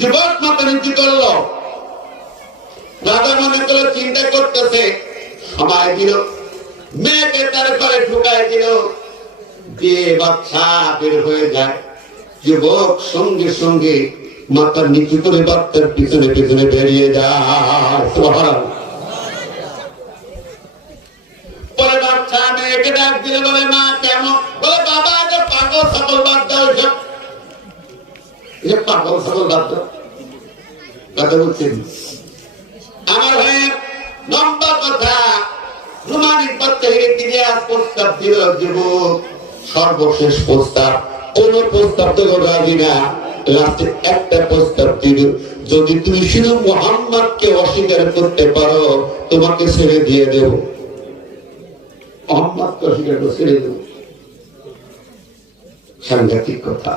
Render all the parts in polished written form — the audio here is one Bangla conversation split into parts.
যুবক মাথা নিচু করলো। রাজা মনে করে চিন্তা করতেছে, সময় দিল, মেয়েকে তার ঘরে ঢুকাই দিল, দিয়ে বাচ্চা বের হয়ে যায়। যুবক সঙ্গে সঙ্গে মাথা নিচু করে বাচ্চার পিছনে পিছনে বেরিয়ে যায়। পরে বাচ্চা মেয়েকে ডাক দিলে বলে, মা কেমন? বলে, বাবা পাগল ছাগল বাদ দাও, পাগল ছাগল বাদ দাও। কথা বলছেন আমার হয়ে লম্বা কথা। রোমানিক বাচ্চা ইতিহাস প্রস্তাব দিল যুবক, সর্বশেষ প্রস্তাব। কোন প্রস্তাব তো রাজি না, লাস্টে একটা প্রস্তাব দিল, যদি তুমি শুধু মুহাম্মদকে অস্বীকার করতে পারো তোমাকে ছেড়ে দিয়ে দেব। মুহাম্মদকে অস্বীকার করে ছেড়ে দেব। সাংঘাতিক কথা,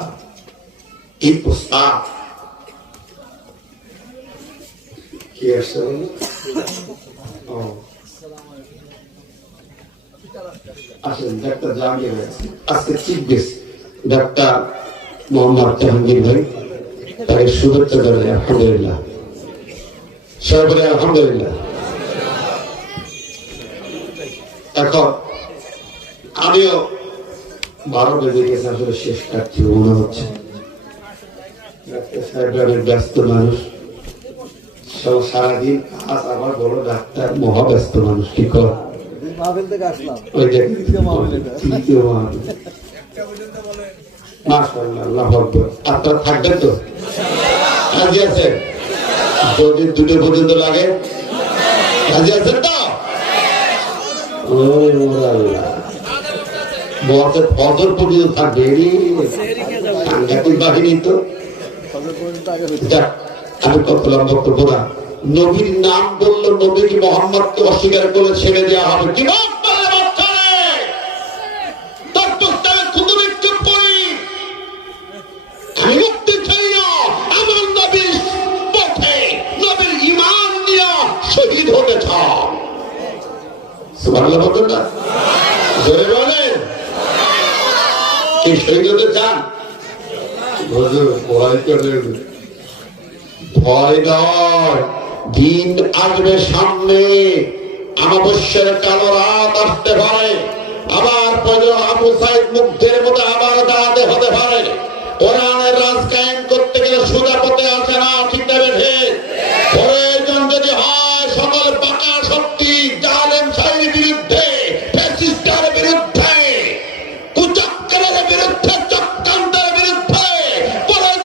এই প্রস্তাব কি আসছে? আসেন ডাক্তার জাহাঙ্গীর ভাই, আজকে chief guest doctor Mohammad Jahangir ভাই, তাকে শুভেচ্ছা জানাই। আলহামদুলিল্লাহ, সবাই বলে আলহামদুলিল্লাহ। এখন আমিও 12 বেজে গেছে, আসলে শেষ কাটছি মনে হচ্ছে। ডাক্তার সাহেব অনেক ব্যস্ত মানুষ, সারাদিন কাজ, আবার বড় ডাক্তার মহাব্যস্ত মানুষ। কি কর আপনারা থাকবেন তো? রাজি আছেন? যদি 2টা পর্যন্ত লাগে রাজি আছেন তো? ফজর পর্যন্ত থাকবে, সাংঘাতিক বাহিনী তো। আমি কত বক্তব্য না, নবীর নাম বললো, নবীকে মোহাম্মদকে অস্বীকার করে ছেড়ে দেওয়া হবে। কি আমি মুক্তি চাই না, আমার নবীর পথে নবীর ঈমান নিয়ে শহীদ হতে চাও। সুবহানাল্লাহ বলেন না, জোরে বলেন। কি শহীদ হতে চান? হুজুর ভয় করেন, ভয় নয়, দিন আসবে সামনে, অমাবস্যার কালো রাত আসতে পারে, আবার আবু সাইদ মুগ্ধের মতো আবার দাঁড়াতে হতে পারে। ওরা